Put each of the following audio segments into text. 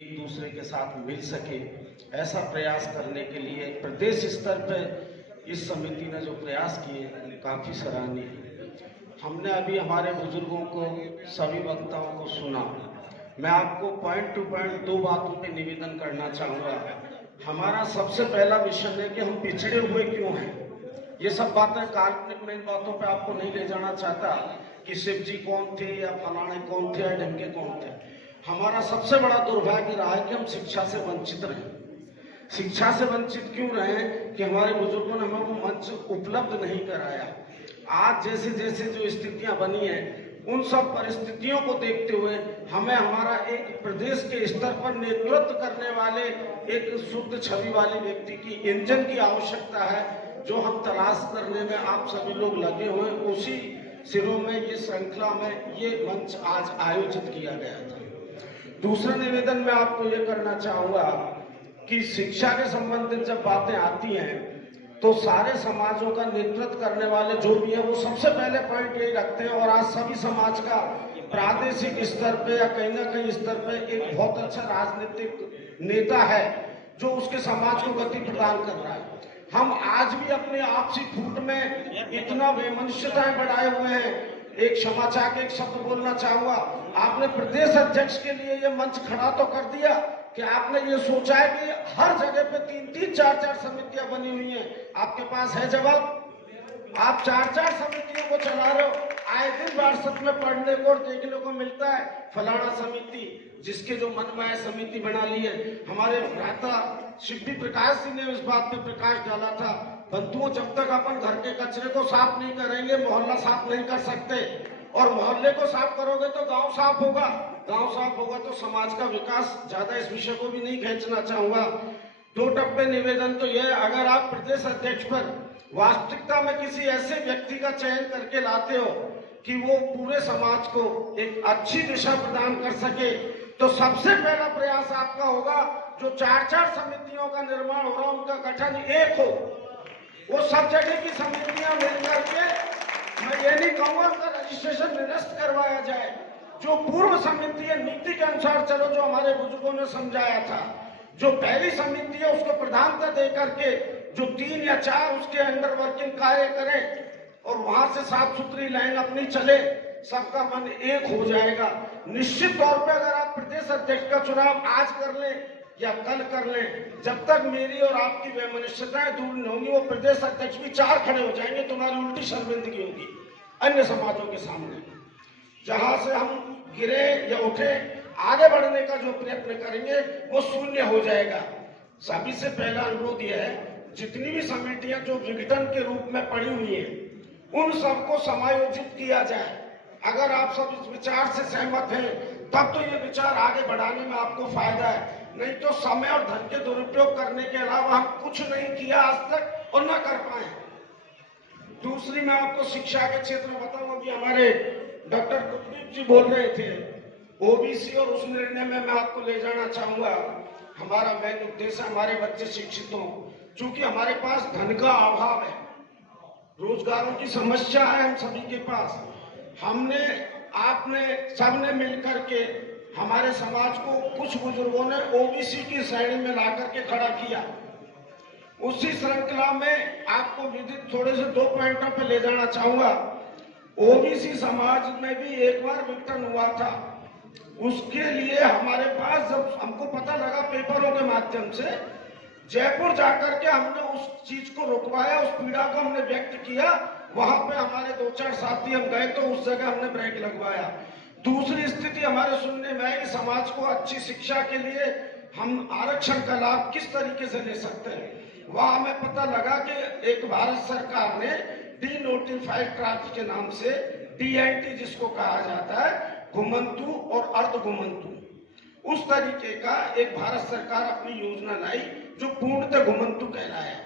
एक दूसरे के साथ मिल सके, ऐसा प्रयास करने के लिए प्रदेश स्तर पर इस समिति ने जो प्रयास किए काफ़ी सराहनीय है। हमने अभी हमारे बुजुर्गों को, सभी वक्ताओं को सुना। मैं आपको पॉइंट टू पॉइंट दो बातों पे निवेदन करना चाहूँगा। हमारा सबसे पहला मिशन है कि हम पिछड़े हुए क्यों हैं। ये सब बातें काल्पनिक, मैं इन बातों पे आपको नहीं ले जाना चाहता कि शिव जी कौन थे या फलाने कौन थे या ढमके कौन थे। हमारा सबसे बड़ा दुर्भाग्य रहा है कि हम शिक्षा से वंचित रहे। शिक्षा से वंचित क्यों रहे कि हमारे बुजुर्गों ने हमें वो मंच उपलब्ध नहीं कराया। आज जैसे जैसे जो स्थितियां बनी हैं, उन सब परिस्थितियों को देखते हुए हमें हमारा एक प्रदेश के स्तर पर नेतृत्व करने वाले एक शुद्ध छवि वाले व्यक्ति की, इंजन की आवश्यकता है, जो हम तलाश करने में आप सभी लोग लगे हुए। उसी सिरों में ये श्रृंखला में ये मंच आज आयोजित किया गया था। दूसरा निवेदन मैं आपको ये करना चाहूंगा कि शिक्षा के संबंधित जब बातें आती हैं तो सारे समाजों का नेतृत्व करने वाले जो भी है वो सबसे पहले पॉइंट यही रखते हैं। और आज सभी समाज का प्रादेशिक स्तर पे या कहीं ना कहीं स्तर पे एक बहुत अच्छा राजनीतिक नेता है जो उसके समाज को गति प्रदान कर रहा है। हम आज भी अपने आपसी फूट में इतना बेमनुष्यताएं बढ़ाए हुए हैं। एक क्षमा चाह के एक शब्द बोलना चाहूंगा, आपने प्रदेश अध्यक्ष के लिए ये मंच खड़ा तो कर दिया कि आपने ये सोचा है कि हर जगह पे 3-3, 4-4 समितियां बनी हुई हैं। आपके पास है जवाब? आप 4-4 समितियों को चला रहे हो। आए दिन व्हाट्सएप में पढ़ने को और देखने को मिलता है फलाना समिति, जिसके जो मन में है समिति बना ली है। हमारे भ्राता शिव प्रकाश जी ने इस बात पे प्रकाश डाला था, बंधुओं जब तक अपन घर के कचरे को साफ नहीं करेंगे मोहल्ला साफ नहीं कर सकते, और मोहल्ले को साफ करोगे तो गांव साफ होगा, गांव साफ होगा तो समाज का विकास। ज्यादा इस विषय को भी नहीं खींचना चाहूंगा। 2 टप्पे निवेदन तो यह, अगर आप प्रदेश अध्यक्ष पर वास्तविकता में किसी ऐसे व्यक्ति का चयन करके लाते हो कि वो पूरे समाज को एक अच्छी दिशा प्रदान कर सके, तो सबसे पहला प्रयास आपका होगा जो 4-4 समितियों का निर्माण हो रहा है उनका गठन एक हो। वो सब जगह की समितियां मिलकर के, मैं ये नहीं कहूंगा उनका रजिस्ट्रेशन निरस्त करवाया जाए। जो पूर्व समिति है नीति के अनुसार चलो, जो हमारे बुजुर्गों ने समझाया था। जो पहली समिति है उसको प्रधानता दे करके जो 3 या 4 उसके अंडर वर्किंग कार्य करें और वहां से साफ सुथरी लाइन अपनी चले, सबका मन एक हो जाएगा। निश्चित तौर पे अगर आप प्रदेश अध्यक्ष का चुनाव आज कर लें या कल कर लें, जब तक मेरी और आपकी वैमनस्यताएं दूर नहीं होंगी, वो प्रदेश अध्यक्ष भी 4 खड़े हो जाएंगे, तुम्हारी उल्टी शर्मिंदगी होगी अन्य समाजों के सामने। जहां से हम गिरे या उठे, आगे बढ़ने का जो प्रयत्न करेंगे वो शून्य हो जाएगा। सभी से पहला अनुरोध यह है, जितनी भी समितियां जो विघटन के रूप में पड़ी हुई हैं उन सबको समायोजित किया जाए। अगर आप सब इस विचार से सहमत हैं तब तो ये विचार आगे बढ़ाने में आपको फायदा है, नहीं तो समय और धन के दुरुपयोग करने के अलावा हम कुछ नहीं किया आज तक और न कर पाए। दूसरी मैं आपको शिक्षा के क्षेत्र में बताऊं, अभी हमारे डॉक्टर कुलदीप जी बोल रहे थे ओबीसी और उस निर्णय में मैं आपको ले जाना चाहूंगा। हमारा मेन उद्देश्य हमारे बच्चे शिक्षित हों, क्योंकि हमारे पास धन का अभाव है, रोजगारों की समस्या है हम सभी के पास। हमने, आपने, सबने मिलकर के हमारे समाज को कुछ बुजुर्गों ने ओबीसी की श्रेणी में ला करके खड़ा किया। उसी श्रृंखला में आपको विदित थोड़े से 2 पॉइंटों पे ले जाना चाहूंगा। ओबीसी समाज में भी एक बार विघटन हुआ था। उसके लिए हमारे पास जब हमको पता लगा पेपरों के माध्यम से, जयपुर जाकर के हमने उस चीज को रुकवाया, उस पीड़ा को हमने व्यक्त किया। वहां पे हमारे 2-4 साथी हम गए तो उस जगह हमने ब्रेक लगवाया। दूसरी स्थिति हमारे सुनने में है कि समाज को अच्छी शिक्षा के लिए हम आरक्षण का लाभ किस तरीके से ले सकते हैं। वहां हमें पता लगा कि एक भारत सरकार ने डी नोटिफाइड ट्राइब्स के नाम से DNT जिसको कहा जाता है, घुमंतु और अर्ध घुमंतु, उस तरीके का एक भारत सरकार अपनी योजना लाई जो पूर्णतः घुमंतु कहलाया।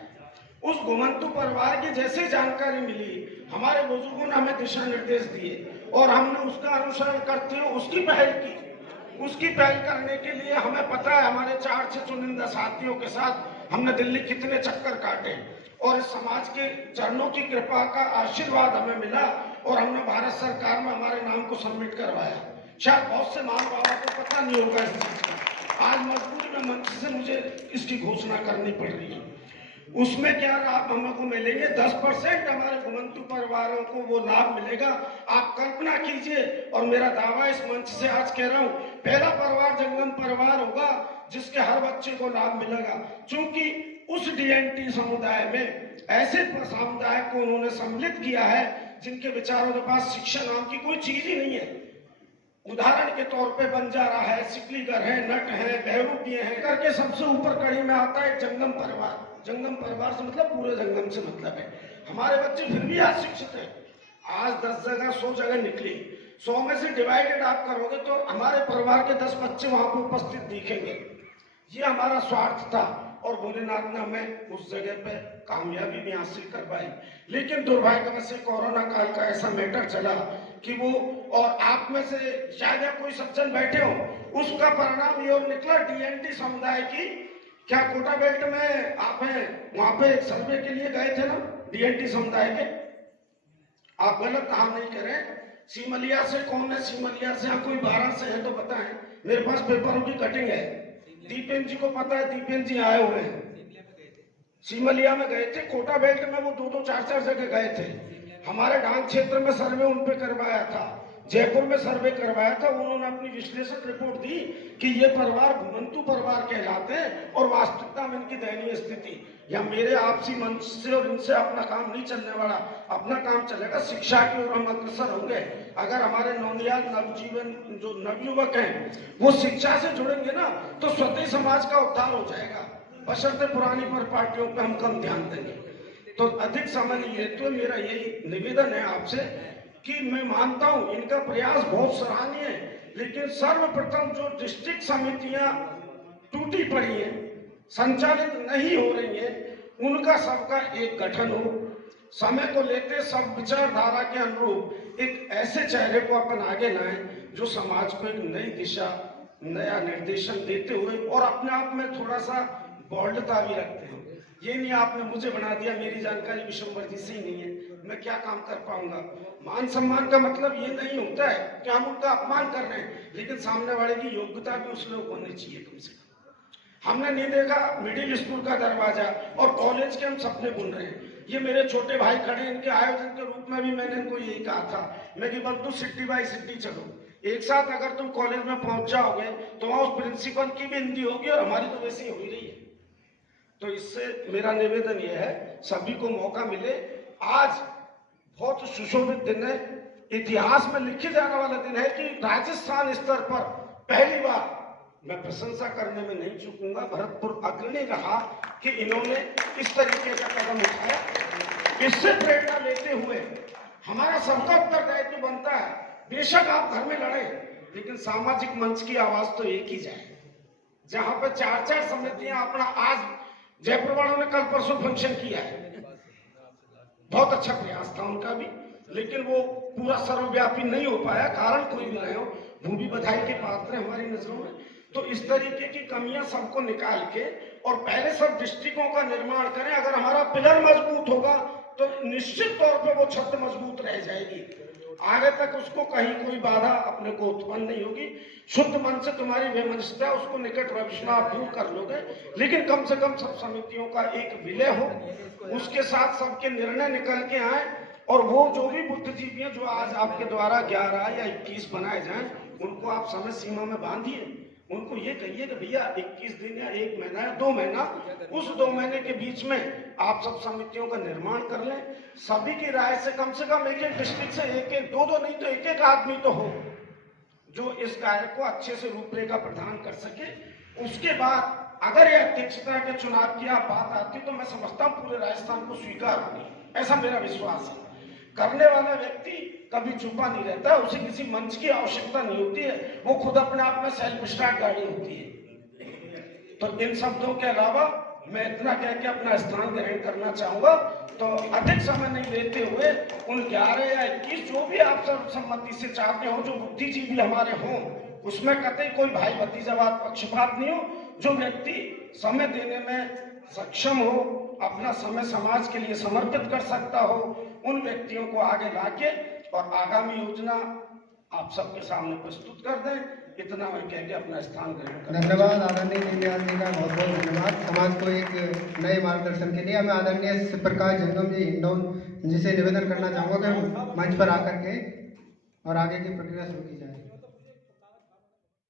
उस घुमंतु परिवार की जैसे जानकारी मिली, हमारे बुजुर्गों ने हमें दिशा निर्देश दिए और हमने उसका अनुसरण करते हुए उसकी पहल की। उसकी पहल करने के लिए हमें पता है हमारे 4-6 चुनिंदा साथियों के साथ हमने दिल्ली कितने चक्कर काटे और इस समाज के चरणों की कृपा का आशीर्वाद हमें मिला और हमने भारत सरकार में हमारे नाम को सबमिट करवाया। शायद बहुत से महानुभावों को पता नहीं होगा इस चीज का। आज मजबूरी में मंच से मुझे इसकी घोषणा करनी पड़ रही है। उसमें क्या लाभ हम लोग को मिलेंगे? 10% हमारे घुमंतु परिवारों को वो लाभ मिलेगा। आप कल्पना कीजिए, और मेरा दावा इस मंच से आज कह रहा हूं, पहला परिवार जंगम परिवार होगा जिसके हर बच्चे को लाभ मिलेगा। क्योंकि उस डीएनटी समुदाय में ऐसे समुदाय को उन्होंने सम्मिलित किया है जिनके विचारों के पास शिक्षा नाम की कोई चीज ही नहीं है। उदाहरण के तौर पे बंजारा है, सिकलीगर है, नट है, बहरूपिये हैं, करके सबसे ऊपर कड़ी में आता है जंगम परिवार। जंगम परिवार से मतलब पूरे जंगम से मतलब है। हमारे बच्चे फिर भी आज शिक्षित हैं। आज 10 जगह 100 जगह निकली, 100 में से डिवाइडेड आप करोगे तो हमारे परिवार के 10 बच्चे वहां पर उपस्थित दिखेंगे। ये हमारा स्वार्थ था और भोलेनाथ ने हमें उस जगह पे कामयाबी भी हासिल करवाई। लेकिन दुर्भाग्यवश से कोरोना काल का ऐसा मैटर चला कि वो, और आप में से शायद कोई सज्जन बैठे हो, उसका परिणाम ये निकला डीएनटी समुदाय की। क्या कोटा बेल्ट में आप हैं, वहां पे एक सर्वे के लिए गए थे ना डीएनटी समुदाय के? आप गलत काम नहीं करें। सीमलिया से कौन है? सीमलिया से कोई 12 से है तो बताएं, मेरे पास पेपरों की कटिंग है। दीपेन जी को पता है, दीपेन जी आए हुए हैं। सीमलिया में गए थे, कोटा बेल्ट में वो 2-2 4-4 जगह गए थे। हमारे डांग क्षेत्र में सर्वे उन पे करवाया था, जयपुर में सर्वे करवाया था। उन्होंने अपनी विश्लेषण रिपोर्ट दी कि ये परिवार घुमंतु परिवार कहलाते हैं और वास्तविकता में इनकी दयनीय स्थिति। या मेरे आपसी मंच से और इनसे अपना काम नहीं चलने वाला, अपना काम चलेगा शिक्षा की ओर हम अग्रसर होंगे। अगर हमारे नवनियाद नवजीवन जो नवयुवक हैं वो शिक्षा से जुड़ेंगे ना तो स्वतः समाज का उद्धार हो जाएगा, बशर्ते पुरानी पर पार्टियों पर हम कम ध्यान देंगे। तो अधिक समय नहीं है तो मेरा यही निवेदन है आपसे कि मैं मानता हूं इनका प्रयास बहुत सराहनीय है, लेकिन सर्वप्रथम जो डिस्ट्रिक्ट समितियां टूटी पड़ी हैं, संचालित नहीं हो रही है, उनका सबका एक गठन हो। समय को लेते सब विचारधारा के अनुरूप एक ऐसे चेहरे को अपन आगे लाएं जो समाज को एक नई दिशा, नया निर्देशन देते हुए और अपने आप में थोड़ा सा बोल्डता भी रखते हैं। ये नहीं आपने मुझे बना दिया, मेरी जानकारी विशंबर जी से ही नहीं है, मैं क्या काम कर पाऊंगा। मान सम्मान का मतलब ये नहीं होता है कि हम उनका अपमान कर रहे हैं, लेकिन सामने वाले की योग्यता भी उस लोग होनी चाहिए कम से कम। हमने नहीं देखा मिडिल स्कूल का दरवाजा और कॉलेज के हम सपने बुन रहे हैं। ये मेरे छोटे भाई खड़े, इनके आयोजन के रूप में भी मैंने इनको यही कहा था, मैं कि बंधु सिटी बाई सिटी चलो, एक साथ अगर तुम कॉलेज में पहुंच जाओगे तो वहां उस प्रिंसिपल की भी हिंदी होगी और हमारी तो वैसे ही हो ही रही है। तो इससे मेरा निवेदन यह है सभी को मौका मिले। आज बहुत सुशोभित दिन है, इतिहास में लिखे जाने वाला दिन है कि राजस्थान स्तर पर पहली बार, मैं प्रशंसा करने में नहीं चूकूंगा, भरतपुर अग्रणी रहा कि इन्होंने इस तरीके का कदम उठाया। इससे प्रेरणा लेते हुए हमारा सबका उत्तरदायित्व बनता है, बेशक आप घर में लड़े लेकिन सामाजिक मंच की आवाज तो एक ही जाए। जहां पर 4-4 समितियां अपना, आज जयपुर वालों ने कल परसों फंक्शन किया है, बहुत अच्छा प्रयास था उनका भी, लेकिन वो पूरा सर्वव्यापी नहीं हो पाया, कारण कोई भी रहे हो, वो भी बधाई के पात्र है हमारी नजरों में। तो इस तरीके की कमियां सबको निकाल के और पहले सब डिस्ट्रिक्टों का निर्माण करें। अगर हमारा पिलर मजबूत होगा तो निश्चित तौर पे वो छत मजबूत रह जाएगी, आगे तक उसको कहीं कोई बाधा अपने को उत्पन्न नहीं होगी। शुद्ध मन से तुम्हारी वैमनस्यता उसको निकट भविष्य में आप दूर कर लोगे, लेकिन कम से कम सब समितियों का एक विलय हो, उसके साथ सबके निर्णय निकल के आए और वो जो भी बुद्धिजीवी हैं जो आज आपके द्वारा 11 या 21 बनाए जाएं, उनको आप समय सीमा में बांधिए। उनको ये कहिए कि भैया 21 दिन या 1 महीना या 2 महीना, उस 2 महीने के बीच में आप सब समितियों का निर्माण कर लें। सभी की राय से कम एक डिस्ट्रिक्ट से 1-1, 2-2 नहीं तो 1-1 आदमी तो हो जो इस कार्य को अच्छे से रूपरेखा प्रदान कर सके। उसके बाद अगर यह अध्यक्षता के चुनाव की आप बात आती तो मैं समझता हूँ पूरे राजस्थान को स्वीकार होगी, ऐसा मेरा विश्वास है। करने वाला व्यक्ति कभी छुपा नहीं रहता, उसे किसी मंच की आवश्यकता नहीं होती है, वो खुद अपने आप में सेल्फ स्टार्ट गाड़ी होती है। तो इन शब्दों के अलावा मैं इतना कह के अपना स्थान ग्रहण करना चाहूंगा। तो अधिक समय नहीं लेते हुए उन 11 या 21 जो भी आप सर्वसम्मति से चाहते हो, जो बुद्धिजीवी हमारे हों, उसमें कतई कोई भाई भतीजावाद पक्षपात नहीं हो, जो व्यक्ति समय देने में सक्षम हो, अपना समय समाज के लिए समर्पित कर सकता हो, उन व्यक्तियों को आगे लाके और आगामी योजना आप सबके सामने प्रस्तुत कर दें। इतना मैं कह के अपना स्थान ग्रहण करता हूं। धन्यवाद आदरणीय दीनदयाल जी का, बहुत बहुत धन्यवाद समाज को एक नए मार्गदर्शन के लिए। मैं आदरणीय शिव प्रकाश जंगम जी हिंडौन जी से निवेदन करना चाहूँगा कि मंच पर आकर के और आगे की प्रक्रिया शुरू की जाए।